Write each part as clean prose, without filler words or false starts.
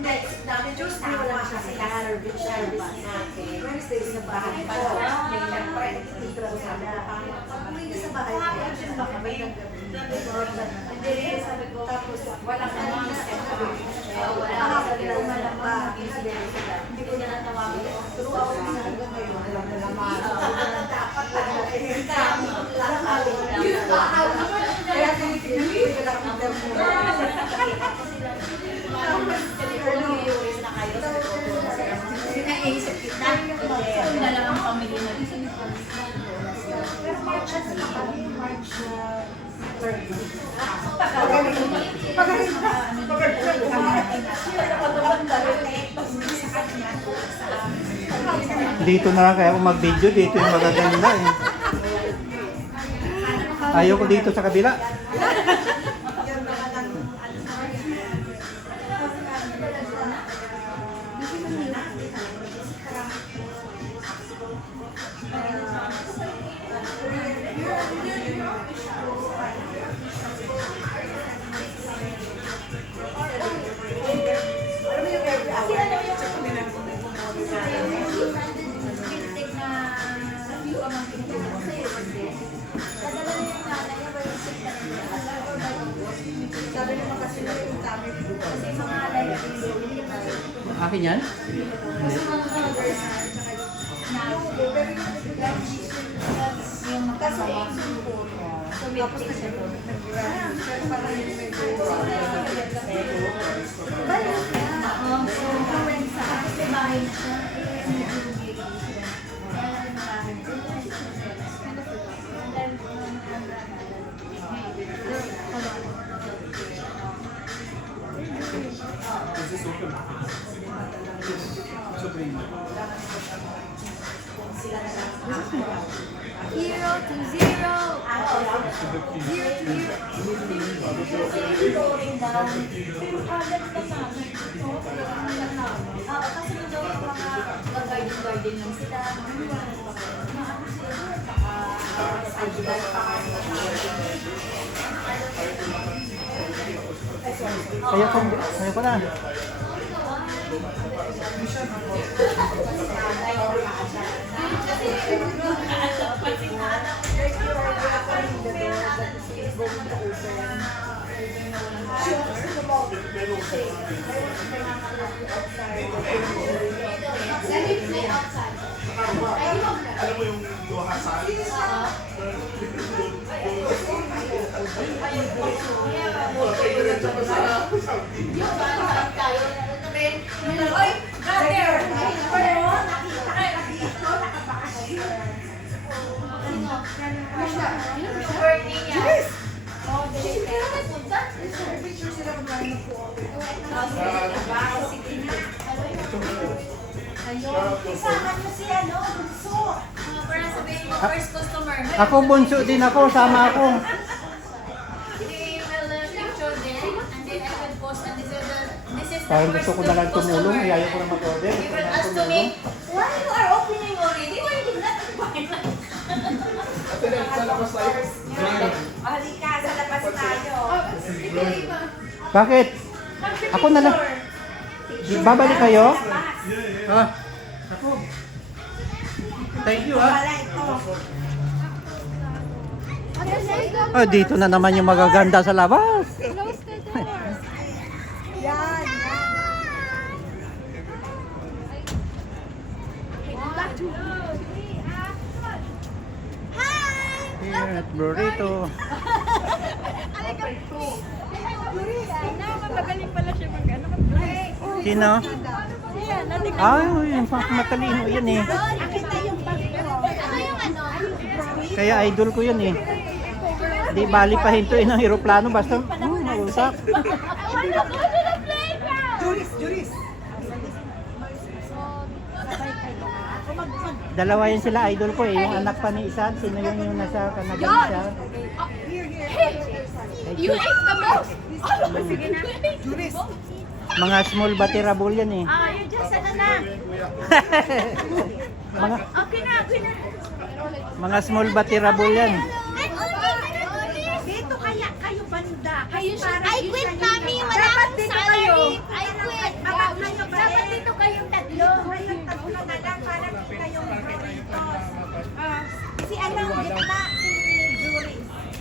Hindi, dami Tuesday wala kasi service natin. Wednesday sa bahay pa. Dito sa bahay. Pag-uwi ka sa bahay, hindi, sabi ko, tapos wala ka naman. Wala ka naman. Hindi ko na natawagin. Turo ako na hanggang ngayon. Alam na naman. Dapat kaya tinitignan ko lang ang damo. Sinaisip kita. Ito na lang ang pamilya na rin. Pero March na kami, March 30. Dito na lang kaya ako mag-video, dito yung magaganda eh. Ayoko dito sa kabila. Akin yan? Yung makasama. Tapos kasi po, nag-grant. Pero parang yung medyo So, gawin sa bahay na siya. Hero to zero. Kasi yung daw yung mga garden lang sila. Ayoko na. Alam mo yung luhasan? Para sabihin mo, first customer. Ako bunso din ako, sama ako. They will picture there, and then I will post, and this is the Parang first gusto ko na lang tumulong, customer. ayaw ko na mag-order. You will ask to me, why you are opening already? Why you did not buy? Sa labas tayo. halika, sa labas tayo. Bakit? Ako na lang. Babalik kayo? Ha? Ako. Thank you ha. Wala ito. Oh, dito na naman yung magaganda sa labas. Yan. Here at Burrito. Magaling pala siya mag-ano. Sino? Ay, yung matalino yan eh. Nakita yung bag ko. Kaya idol ko yun eh. Di bali pa hintuin ng eroplano basta mausap. Juris. Dalawa yan sila idol ko eh. Yung anak pa ni isa, sino yung nasa Canada siya. You ate the most! Sige na. Juris. Mga small batirable yan eh. You just ano na. Mga, Okay na. mga small batirable yan. Dito kaya kayo banda. I quit, Mami. Wala akong salary. I quit. Dapat dito kayong tatlo. Kayong tatlo na lang para kita yung Doritos. Si ano, gitna, si Jury.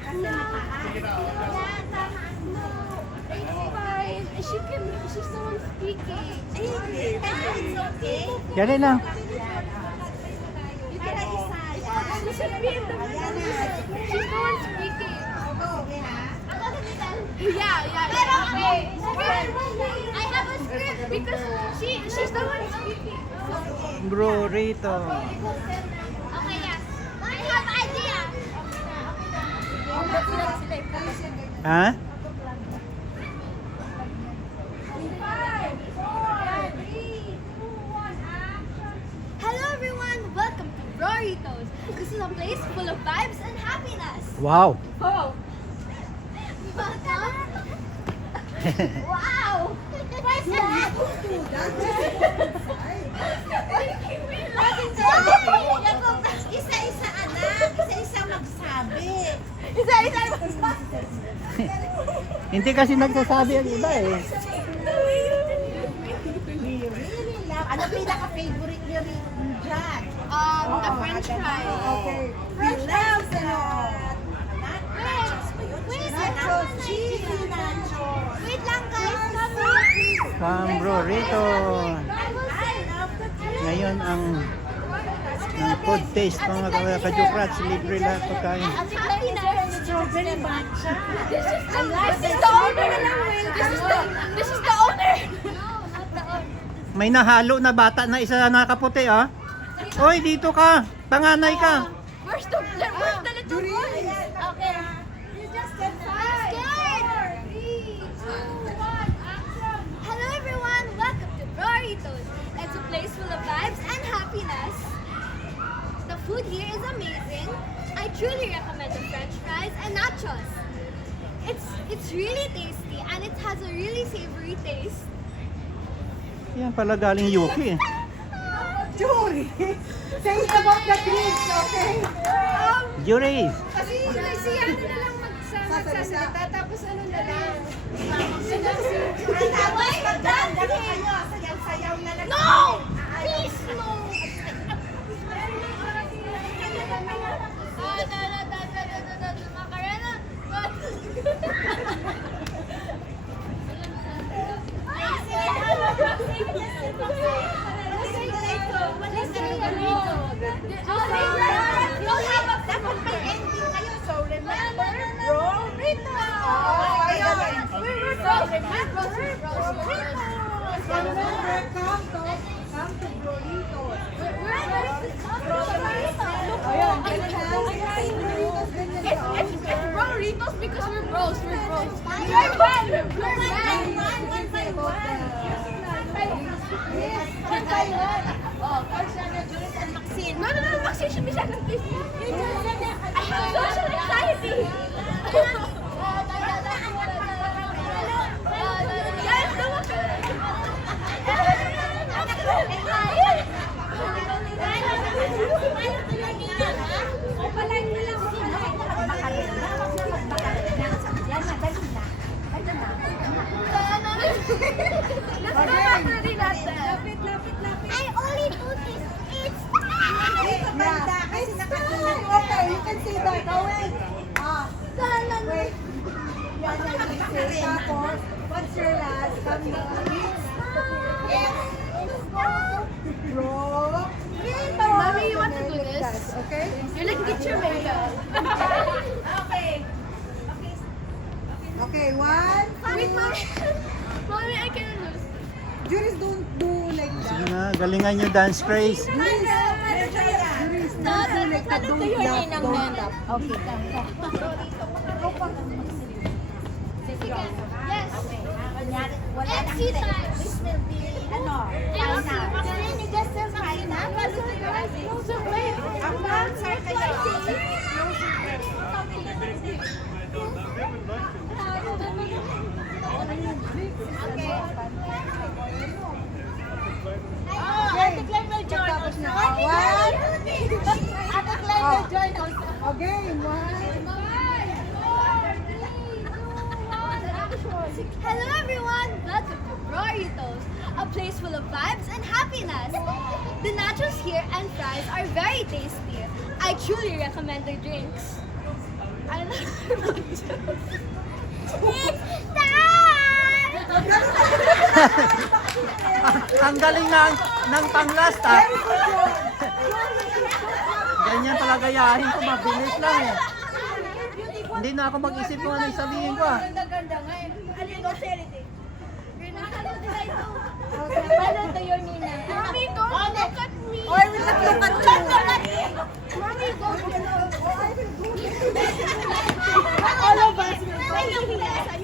Kasi mataas. It's fine. She's the one speaking. It's okay. Dali lang. Para isa. She should be in the middle. She's the one speaking. Okay, ha? Yeah. Pero okay. I have a script because she's the one speaking. Bro, Rito. Okay, yes. I have idea. Ha? Hello everyone, welcome to Roritos. This is a place full of vibes and happiness. Wow. Oh. Wow. Where's that? Isa-isa, anak. Isa-isa magsabi. Isa-isa magsabi. Hindi kasi nagsasabi ang iba eh. We really love. Ano pinaka-favorite niyo rin dyan? The french fries. Okay. We love that. Wait, Nachos. Cheesy nachos. wait lang guys. Come Come bro, Rito. I will say. Ngayon ang food taste mga kajukrats, libre lahat pagkain. Strawberry matcha. This is the owner na lang, Will. This is the owner. No, not the owner. May nahalo na bata na isa na nakaputi ah. Oy, dito ka. Panganay ka. Where's the little boy? Okay. You just get scared. 3, 2, 1, action. Hello everyone, welcome to Roritos. It's a place full of vibes and happiness. The food here is amazing. I truly recommend the french fries and nachos. It's really tasty and it has a really savory taste. Yan pala galing Yuki eh. Jury. Say about the drinks, okay? Jury. Kasi ano na lang magsasalita tapos ano na lang. Wait, magdanda kayo. Sayaw-sayaw na lang. No! Please, no! Macarena. Dapat may ending kayo. So remember, Rorito. Remember, come to Rorito. It's Roritos because we're bros. We're bros. We're bad. One by one. Oh, first Julius and Maxine. No, Maxine should be second place. I have social anxiety. Guys, I only do this. It's Dito banda, kasi nakatingin. Okay, you can see that. Oh, wait. Wait. Yan ang isip. Tapos, what's your last? Come Mommy, you want to do this? Okay? You're like, get your makeup. Okay. Okay, one. Wait, Mommy. Mommy, I can't lose. Juris, don't do like Sige that. na, galingan nyo dance craze. Juris, don't do like that. Don't laugh. Don't laugh. Okay, Yes. MC time. This will be, ano, Maxine, you just said Maxine. ang dancer kayo. Ate Claire will join us. One. Ate Claire will join us. Again, one. Hello everyone, welcome to Burritos, a place full of vibes and happiness. The nachos here and fries are very tasty. I truly recommend their drinks. I love Ang galing ng panglast ah. Ganyan pala gayahin ko, mabilis lang eh. Hindi na ako mag-isip kung ano yung sabihin ko ah. Ganda-ganda nga eh. Ano yung docility? Follow to your Nina. Mommy, don't look at me. Or will not look at you. Mommy, don't look at All of us.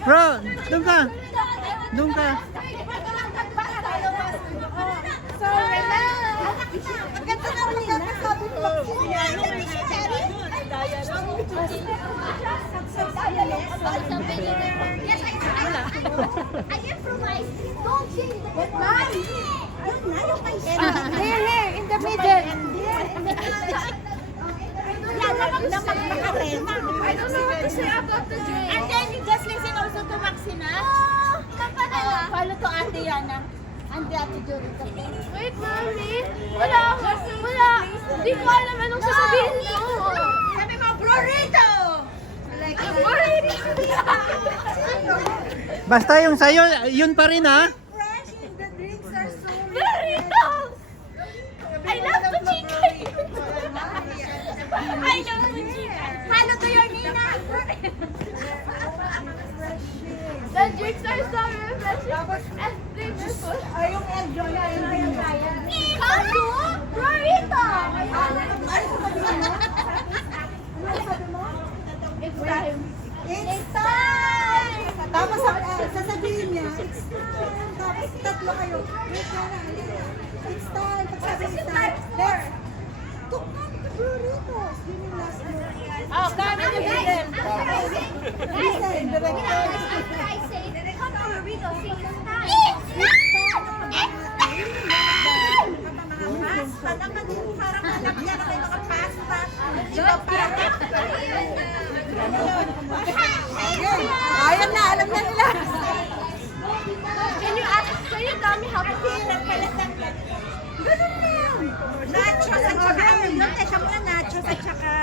Bro, doon ka. Doon ka. So, Rena. Maganda na rin yan. Sabi ko. Yes, I improvise. Don't change the Here, in the middle. I don't know what to say about the drink. And then you just listen also to Maxina. Follow to Ate Yana. And Ate Judy. Wait, Mommy. Wala. Hindi ko alam anong sasabihin ko. Sabi mo, Burrito! Basta yung sayo, yun pa rin ah. Fresh and the drinks are so Burritos! I love the chicken! I love the chicken! Follow to your Nina. The drinks are so refreshing and flavorful. Ay, yung egg yun na. Yung kaya. Come to Burrito! It's time. It's time! Tapos sasabihin niya, it's time. Tapos tatlo kayo. Wait na lang. It's time. Pag sabi it's time, let's to come to Burritos. Yun yung last word. Oh, come in the middle. Listen, direct. After I say, come to Burrito, say it's time. Pasta naman yung parang nalagyan na kayo ng pasta. Di ba parang? Ayan na, alam na nila. Can you tell me how to do it? Ganun lang. Nachos at saka ano yun? Teka muna, nachos at saka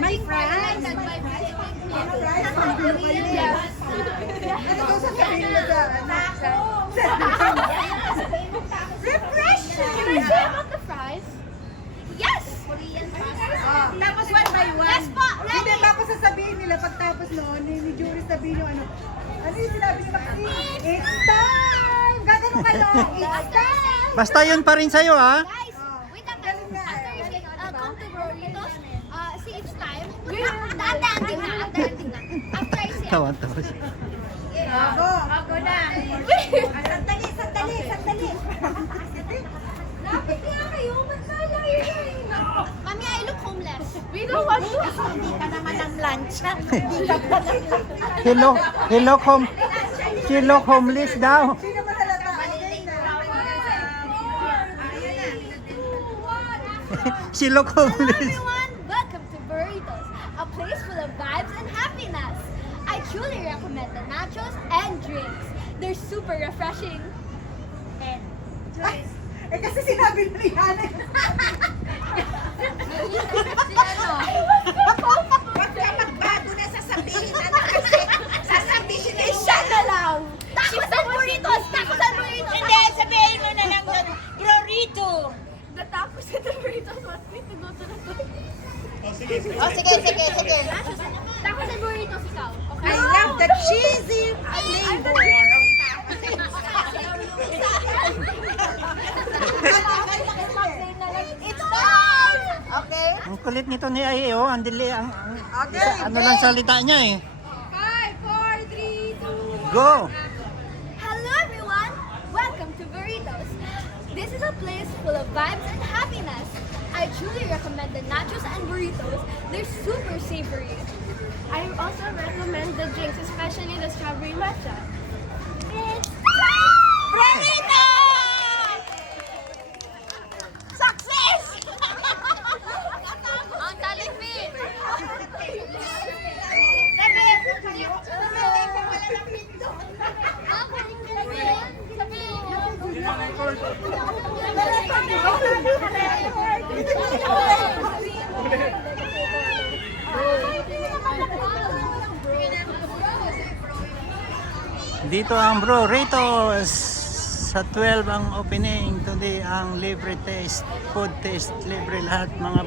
may fries. Ano daw sasabihin mo sa refreshing! Can I say about the fries? Yes! Tapos one by one. Yes po! Hindi, Ready? tapos sasabihin nila pagtapos noon, ni Jury sabihin yung ano yung sinabi ni Maxine? It's time! Gagano ka lang! It's time! Basta yun pa rin sa'yo ah. Guys, wait a minute. After you say, come to Burritos, say it's time. After ending na. After I say, Tawa-tawa siya. Ako! Ako na. Sandali! Lapit kaya kayo, ba't nalayo yun? Mami, I look homeless. We don't want to. Hindi ka naman ng lunch. She look homeless daw. Hindi naman halata. Okay na. She look Hello homeless. everyone, welcome to Burritos, a place full of vibes and happiness. I truly recommend the nachos and drinks. They're super refreshing. And Eh kasi sinabi ni Rihanna. Huwag ka magbago na sasabihin. Ano kasi? Sasabihin na siya na lang. Tacos and burritos! Tacos and burritos! Hindi, sabihin mo na lang doon, Burrito. The tacos and the burritos want me to go to the toilet. Oh, sige. Tacos and burritos ikaw, okay? I love the cheesy flavor. It's time! Okay? Ang kulit nito ni Ai oh, ang dili Okay, ano lang salita niya eh. 5, 4, 3, 2, 1. Go. Hello everyone! Welcome to Burritos. This is a place full of vibes and happiness. I truly recommend the nachos and burritos. They're super savory. I also recommend the drinks, especially the strawberry matcha. It's Burrito! Success! Ang talipin! Sabi, wala ng pinto. Dito ang Bro Ritos. Sa 12 ang opening. Today ang libre taste. Food taste. Libre lahat mga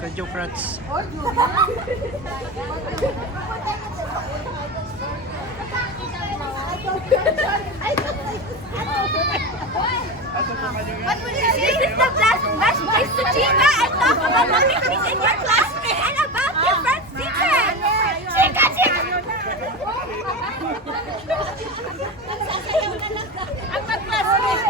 kajukrats. What would you say? This is the best place to chica and talk about the things in your class and about your friend's secret. Chica, chica! Ang mag-classmate.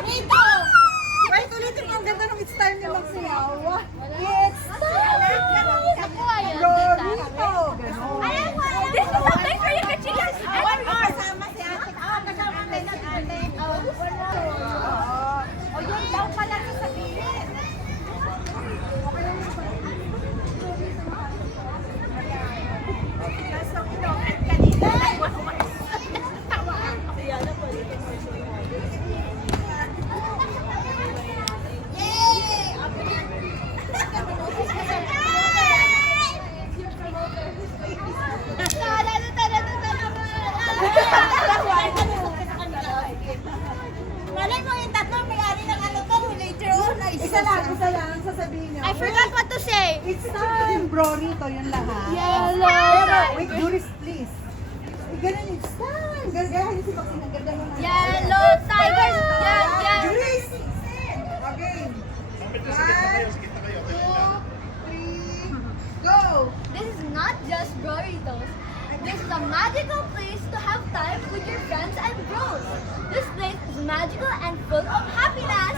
Rito! Wait, ulitin mo. Ang ganda ng it's time nilang siyaw. It's time! Florito! Ganon. Alam mo, this is the place where you can chica. One more. Kasama si ate. Kasama din si ate. O yun daw pala sasabihin. Malay mo yung tatlo may-ari ng ano to, later on ay Isa lang ang sasabihin niya. I forgot what to say. It's time, Brorito, yun lahat. Yellow. Pero, wait, Juris, please. Ganun, it's time. Gagahin si Maxine. Ang ganda naman. Yellow tigers. Yeah. Juris! Okay. Kapit na sa gitna kayo, sa gitna kayo. Go! This is not just burritos. This is a magical place to have time with your friends and bros. This place is magical and full of happiness.